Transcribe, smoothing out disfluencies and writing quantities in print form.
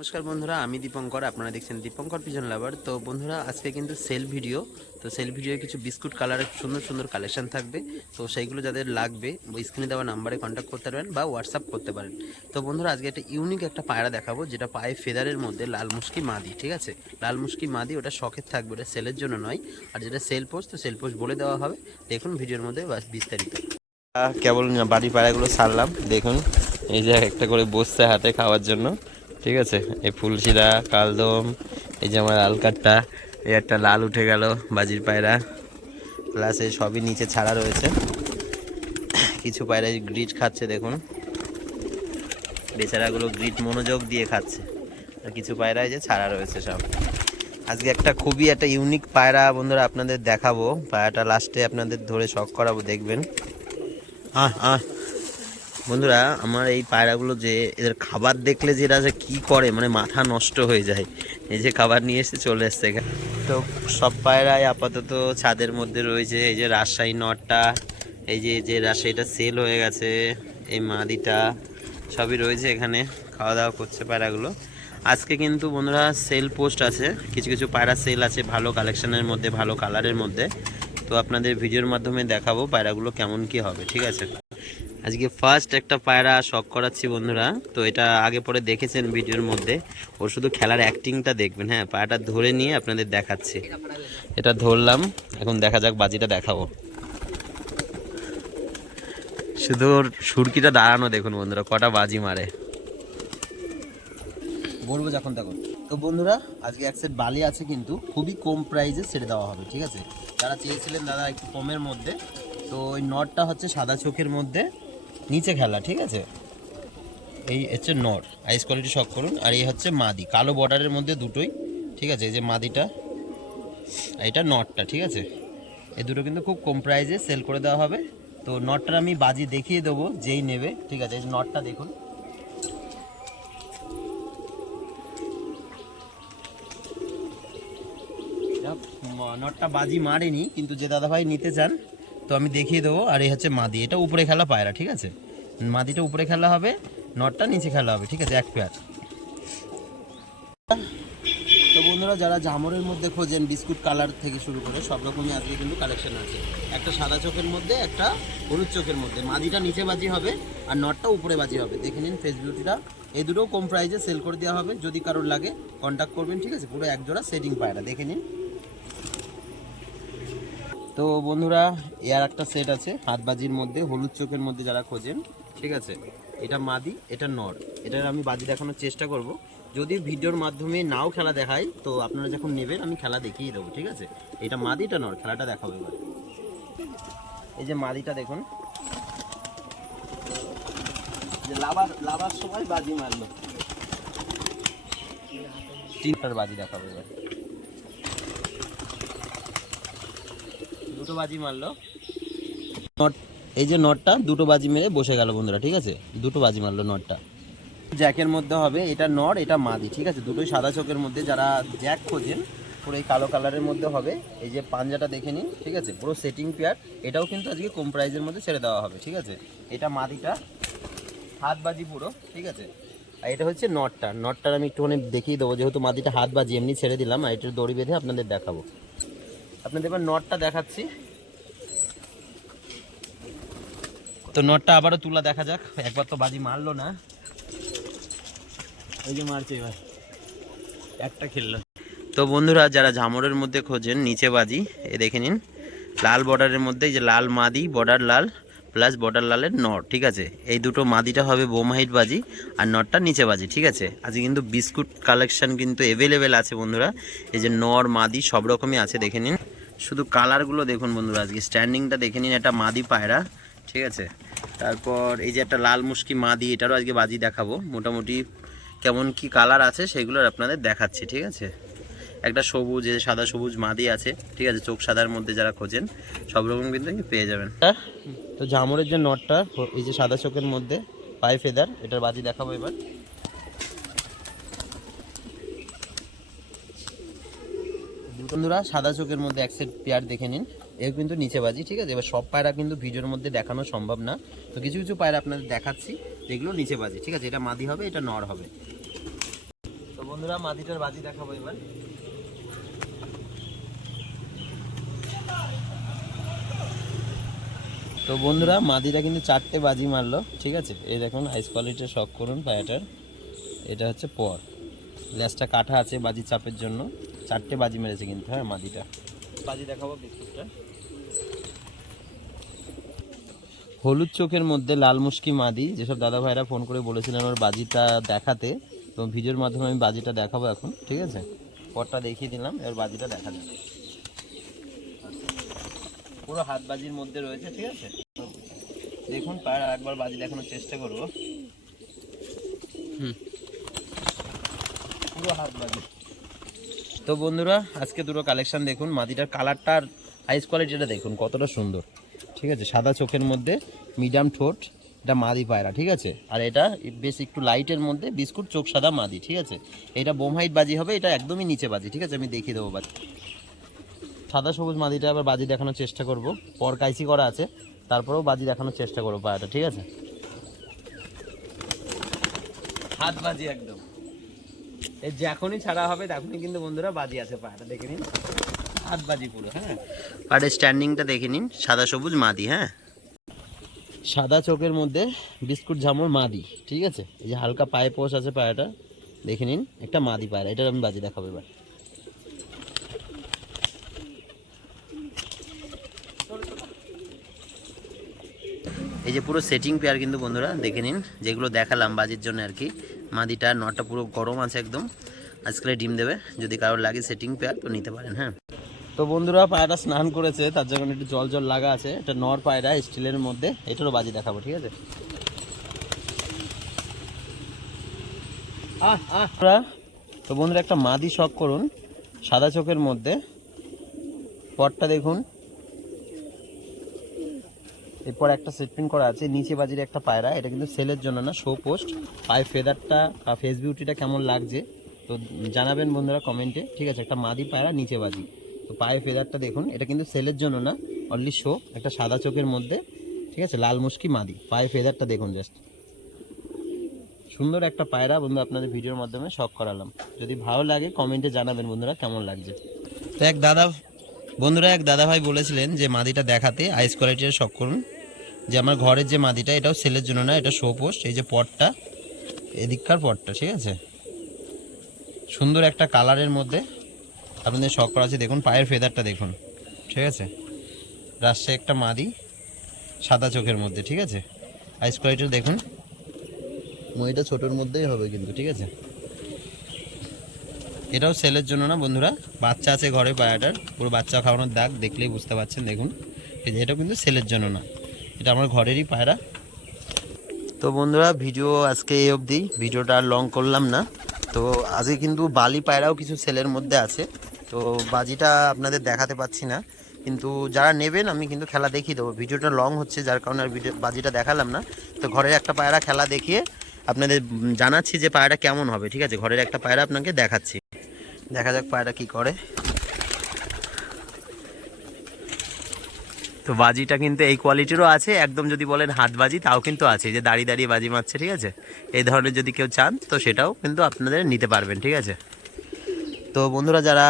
নমস্কার বন্ধুরা, আমি দীপঙ্কর। আপনারা দেখছেন দীপঙ্কর পিজন লাভার। তো বন্ধুরা, আজকে কিন্তু সেল ভিডিও। তো সেল ভিডিও কিছু বিস্কুট কালারের সুন্দর সুন্দর কালেকশন থাকবে। তো সেইগুলো যাদের লাগবে ওই স্ক্রিনে দেওয়া নাম্বারে কন্ট্যাক্ট করতে পারেন বা হোয়াটসঅ্যাপ করতে পারেন। তো বন্ধুরা, আজকে একটা ইউনিক একটা পায়রা দেখাবো, যেটা পায়ে ফেদারের মধ্যে লাল মুশকি মাদি। ঠিক আছে, লাল মুশকি মাদি, ওটা শখের থাকবে, ওটা সেলের জন্য নয়। আর যেটা সেল পোস্ট, তো সেল পোস্ট বলে দেওয়া হবে। দেখুন ভিডিওর মধ্যে বিস্তারিত। কেবল বাড়ির পায়রাগুলো ছাড়লাম, দেখুন এই যে একটা করে বসছে হাতে খাওয়ার জন্য। ঠিক আছে, এই ফুলশিরা, কালদম, এই যে আমার আলকাট্টা, এই একটা লাল উঠে গেল বাজির পায়রা, প্লাস এই সবই নিচে ছাড়া রয়েছে। কিছু পায়রা গ্রিট খাচ্ছে, দেখুন বেচারাগুলো গ্রিট মনোযোগ দিয়ে খাচ্ছে। আর কিছু পায়রা এই যে ছাড়া রয়েছে সব। আজকে একটা খুবই একটা ইউনিক পায়রা বন্ধুরা আপনাদের দেখাবো। পায়রাটা লাস্টে আপনাদের ধরে শখ করাবো, দেখবেন। বন্ধুরা, আমার এই পায়রাগুলো যে এদের খাবার দেখলে যে এরা যে কী করে, মানে মাথা নষ্ট হয়ে যায়। এই যে খাবার নিয়ে এসে চলে এসছে এখানে। তো সব পায়রাই আপাতত ছাদের মধ্যে রয়েছে। এই যে রাজশাহী নটটা, এই যে রাজশাহীটা সেল হয়ে গেছে, এই মাদিটা সবই রয়েছে এখানে, খাওয়া দাওয়া করছে পায়রাগুলো। আজকে কিন্তু বন্ধুরা সেল পোস্ট আছে, কিছু কিছু পায়রা সেল আছে ভালো কালেকশনের মধ্যে, ভালো কালারের মধ্যে। তো আপনাদের ভিডিওর মাধ্যমে দেখাবো পায়রাগুলো কেমন কি হবে। ঠিক আছে, আজকে ফার্স্ট একটা পায়রা শখ করাচ্ছি বন্ধুরা। তো এটা আগে পরে দেখেছেন ভিডিওর মধ্যে, ওর শুধু খেলার অ্যাক্টিংটা দেখবেন। হ্যাঁ, পায়রাটা ধরে নিয়ে আপনাদের দেখাচ্ছি। এটা ধরলাম, এখন দেখা যাক বাজিটা দেখাবো। শুধু ওর সুরকিটা দাঁড়ানো দেখুন বন্ধুরা, কটা বাজি মারে বলবো যখন তখন। তো বন্ধুরা, আজকে এক সেট বালি আছে, কিন্তু খুবই কম প্রাইসে ছেড়ে দেওয়া হবে। ঠিক আছে, যারা চেয়েছিলেন দাদা একটু কমের মধ্যে, তো ওই নটটা হচ্ছে সাদা চোখের মধ্যে নিচে খেলা। ঠিক আছে, এই হচ্ছে নট, আইস কোয়ালিটি শখ করুন। আর এই হচ্ছে মাদি, কালো বর্ডারের মধ্যে দুটোই। ঠিক আছে, এই যে মাদিটা, এটা নটটা। ঠিক আছে, এই দুটো কিন্তু খুব কম প্রাইসে সেল করে দেওয়া হবে। তো নটটার আমি বাজি দেখিয়ে দেবো যেই নেবে। ঠিক আছে, এই নটটা দেখুন, নটটা বাজি মারেনি, কিন্তু যে দাদাভাই নিতে চান তো আমি দেখিয়ে দেবো। আর এই হচ্ছে মাদি, এটা উপরে খেলা পায়রা। ঠিক আছে, মাদিটা উপরে খেলা হবে, নটটা নিচে খেলা হবে। ঠিক আছে, এক পেয়ার। তো বন্ধুরা, যারা জামরের মধ্যে খোঁজেন, বিস্কুট কালার থেকে শুরু করে সব রকমই আজকে কিন্তু কালেকশন আছে। একটা সাদা চোখের মধ্যে, একটা হলুদ চোখের মধ্যে। মাদিটা নিচে বাজি হবে আর নটটা উপরে বাজি হবে। দেখে নিন ফেস বিউটিটা, এই দুটোও কম প্রাইসে সেল করে দেওয়া হবে। যদি কারোর লাগে কন্ট্যাক্ট করবেন। ঠিক আছে, পুরো এক জোড়া সেটিং পায়রা, দেখে নিন। তো বন্ধুরা, এর একটা সেট আছে হাতবাজির মধ্যে, হলুদ চোখের মধ্যে যারা খোঁজেন। ঠিক আছে, এটা মাদি, এটা নর। এটার আমি বাজি দেখানোর চেষ্টা করব। যদি ভিডিওর মাধ্যমে নাও খেলা দেখাই, তো আপনারা যখন নেবেন আমি খেলা দেখিয়ে দেবো। ঠিক আছে, এটা মাদি, এটা নর, খেলাটা দেখাবো এবার। এই যে মাদিটা দেখুন, যে লাভার সময় বাজি মারলো। তিনটার বাজি দেখাবো এবার। দুটো বাজি মারলো নট, এই যে নটটা দুটো বাজি মেরে বসে গেল বন্ধুরা। ঠিক আছে, দুটো বাজি মারলো নটটা। জ্যাকের মধ্যে হবে, এটা নর, এটা মাদি। ঠিক আছে, দুটোই সাদা চোখের মধ্যে। যারা জ্যাক খোঁজেন পুরো এই কালো কালারের মধ্যে হবে। এই যে পাঞ্জাটা দেখে নিন। ঠিক আছে, পুরো সেটিং পেয়ার। এটাও কিন্তু আজকে কম প্রাইসের মধ্যে ছেড়ে দেওয়া হবে। ঠিক আছে, এটা মাদিটা, হাত বাজি পুরো। ঠিক আছে, আর এটা হচ্ছে নটটা। নটটার আমি একটুখানি দেখিয়ে দেবো, যেহেতু মাদিটা হাত বাজি এমনি ছেড়ে দিলাম, আর এটার দড়ি বেঁধে আপনাদের দেখাবো। আপনাদের এবার নটটা দেখাচ্ছি। তো নটটা আবারও তুলা দেখা যাক, একবার তো বাজি মারলো না, ওই যে মারছে এবার, একটা খেললো। তো বন্ধুরা, যারা ঝামরের মধ্যে খোঁজেন নিচে বাজি, এ দেখে নিন, লাল বর্ডারের মধ্যে এই যে লাল মাদি, বর্ডার লাল প্লাস বর্ডার লালের নট। ঠিক আছে, এই দুটো মাদিটা হবে বোমহাইট বাজি, আর নটটা নিচে বাজি। ঠিক আছে, আজকে কিন্তু বিস্কুট কালেকশন কিন্তু অ্যাভেলেবেল আছে বন্ধুরা। এই যে নর মাদি সব রকমই আছে, দেখে নিন। শুধু কালারগুলো দেখুন বন্ধুরা, আজকে স্ট্যান্ডিংটা দেখে নিন, একটা মাদি পায়রা। ঠিক আছে, তারপর এই যে একটা লাল মুশকি মাদি, এটারও আজকে বাজি দেখাবো। মোটামুটি কেমন কি কালার আছে সেগুলো আপনাদের দেখাচ্ছি। ঠিক আছে, একটা সবুজ, এই সাদা সবুজ মাদি আছে। ঠিক আছে, চোখ সাদার মধ্যে যারা খোঁজেন সব রকম কিন্তু পেয়ে যাবেন। তো ঝামরের যে নটটা, এই যে সাদা চোখের মধ্যে পায়ে ফেদার, এটার বাজি দেখাবো এবার। বন্ধুরা, সাদা চোখের মধ্যে এক সেট পেয়ার দেখে নিন, এর কিন্তু নিচে বাজি। ঠিক আছে, এবার সব পায়রা কিন্তু ভিডিওর মধ্যে দেখানো সম্ভব না, তো কিছু কিছু পায়রা আপনাদের দেখাচ্ছি যেগুলো নিচে বাজি। ঠিক আছে, এটা মাদি হবে, এটা নর হবে। তো বন্ধুরা মাদিটার বাজি দেখাবো এবার। তো বন্ধুরা মাদিটা কিন্তু 4টে বাজি মারলো, ঠিক আছে। এই দেখুন আইস কোয়ালিটির শখ করুন পায়াটার, এটা হচ্ছে পর, লেজটা কাটা আছে বাজি চাপের জন্য। 4টে বাজি মেরেছে কিন্তু, হ্যাঁ মাদিটা। বাজি দেখাবো বিস্কুটটা। হলুদ চোখের মধ্যে লাল মুশকি মাদি, যেসব দাদা ভাইরা ফোন করে বলেছিলেন ওর বাজিটা দেখাতে, তো ভিডিওর মাধ্যমে আমি বাজিটা দেখাবো এখন, ঠিক আছে। পরটা দেখিয়ে দিলাম, এবার বাজিটা দেখা যাবে। পুরো হাত বাজির মধ্যে রয়েছে, ঠিক আছে। দেখুন পায়ের একবার বাজি দেখানোর চেষ্টা করবো। পুরো হাত বাজি। তো বন্ধুরা আজকে দুটো কালেকশন দেখুন, মাদিটার কালারটা আর আইস কোয়ালিটিটা দেখুন কতটা সুন্দর, ঠিক আছে। সাদা চোখের মধ্যে মিডিয়াম ঠোঁট, এটা মাদি পায়রা, ঠিক আছে। আর এটা বেশ একটু লাইটের মধ্যে বিস্কুট চোখ সাদা মাদি, ঠিক আছে। এটা বোম হাইট বাজি হবে, এটা একদমই নিচে বাজি, ঠিক আছে। আমি দেখিয়ে দেবো বাজি। সাদা সবুজ মাদিটা আবার বাজি দেখানোর চেষ্টা করব, পর কাইসি করা আছে, তারপরেও বাজি দেখানোর চেষ্টা করবো পায়রাটা, ঠিক আছে। হাত বাজি একদম, এই যখনই ছাড়া হবে তখনই কিন্তু বন্ধুরা বাজি আছে পায়রাটা, দেখে নিন হাত বাজি পুরো, হ্যাঁ। আর স্ট্যান্ডিংটা দেখে নিন, সাদা সবুজ মাদি, হ্যাঁ। সাদা চোখের মধ্যে বিস্কুট ঝামর মাদি, ঠিক আছে। এই যে হালকা পায়ে পোষ আছে পায়রাটা, দেখে নিন একটা মাদি পায়রা, এটার আমি বাজি দেখাবো এবার। এই যে পুরো সেটিং পেয়ার কিন্তু বন্ধুরা দেখে নিন, যেগুলো দেখালাম বাজির জন্য আর কি। মাদিটা নটা পুরো গরম আছে একদম, আজকাল ডিম দেবে, যদি কারোর লাগে সেটিং পেয়ার তো নিতে পারেন, হ্যাঁ। তো বন্ধুরা পায়রাটা স্নান করেছে, তার জন্য একটু জল জল লাগা আছে, এটা নর পায়রা স্টিলের মধ্যে, এটারও বাজি দেখাবো, ঠিক আছে। তো বন্ধুরা একটা মাদি শখ করুন, সাদা চোখের মধ্যে, পটটা দেখুন। এরপর একটা সেটপিন করা আছে, নিচে বাজির একটা পায়রা, এটা কিন্তু সেলের জন্য না, শো পোস্ট। পায়ে ফেদারটা বা ফেস বিউটিটা কেমন লাগছে তো জানাবেন বন্ধুরা কমেন্টে, ঠিক আছে। একটা মাদি পায়রা নিচে বাজি, তো পায়ে ফেদারটা দেখুন, এটা কিন্তু সেলের জন্য না, অনলি শো। একটা সাদা চোখের মধ্যে, ঠিক আছে, লাল মুশকি মাদি, পায়ে ফেদারটা দেখুন জাস্ট। সুন্দর একটা পায়রা বন্ধু, আপনাদের ভিডিওর মাধ্যমে শখ করালাম। যদি ভালো লাগে কমেন্টে জানাবেন বন্ধুরা কেমন লাগছে। তো এক দাদা ভাই বলেছিলেন যে মাদিটা দেখাতে আইস কোয়ালিটির শখ করুন, যে আমার ঘরের যে মাদিটা এটাও সেলের জন্য না, এটা শো পোস্ট। এই যে পটটা, এদিককার পটটা, ঠিক আছে, সুন্দর একটা কালারের মধ্যে আপনাদের শখ করা আছে। দেখুন পায়ের ফেদারটা দেখুন, ঠিক আছে। রাজশাহী একটা মাদি, সাদা চোখের মধ্যে, ঠিক আছে। আইস কোয়ালিটিটা দেখুন, মইটা ছোটোর মধ্যেই হবে কিন্তু, ঠিক আছে। এটাও সেলের জন্য না বন্ধুরা, বাচ্চা আছে ঘরে পায়রাটার, পুরো বাচ্চা খাওয়ানোর দাগ দেখলেই বুঝতে পারছেন, দেখুন। এটাও কিন্তু সেলের জন্য না, এটা আমার ঘরেরই পায়রা। তো বন্ধুরা ভিডিও আজকে এই অবধি, ভিডিওটা আর লং করলাম না। তো আজকে কিন্তু বালি পায়রাও কিছু সেলের মধ্যে আছে, তো বাজিটা আপনাদের দেখাতে পাচ্ছি না, কিন্তু যারা নেবেন আমি কিন্তু খেলা দেখিয়ে দেবো। ভিডিওটা লং হচ্ছে যার কারণে আর বাজিটা দেখালাম না। তো ঘরের একটা পায়রা খেলা দেখিয়ে আপনাদের জানাচ্ছি যে পায়রাটা কেমন হবে, ঠিক আছে। ঘরের একটা পায়রা আপনাকে দেখাচ্ছি, দেখা যাক পায়রা কি করে। তো বাজিটা কিন্তু এই কোয়ালিটিরও আছে, একদম যদি বলেন হাত বাজি তাও কিন্তু আছে, যে দাঁড়িয়ে দাঁড়িয়ে বাজি মারছে, ঠিক আছে। এই ধরনের যদি কেউ চান তো সেটাও কিন্তু আপনাদের নিতে পারবেন, ঠিক আছে। তো বন্ধুরা যারা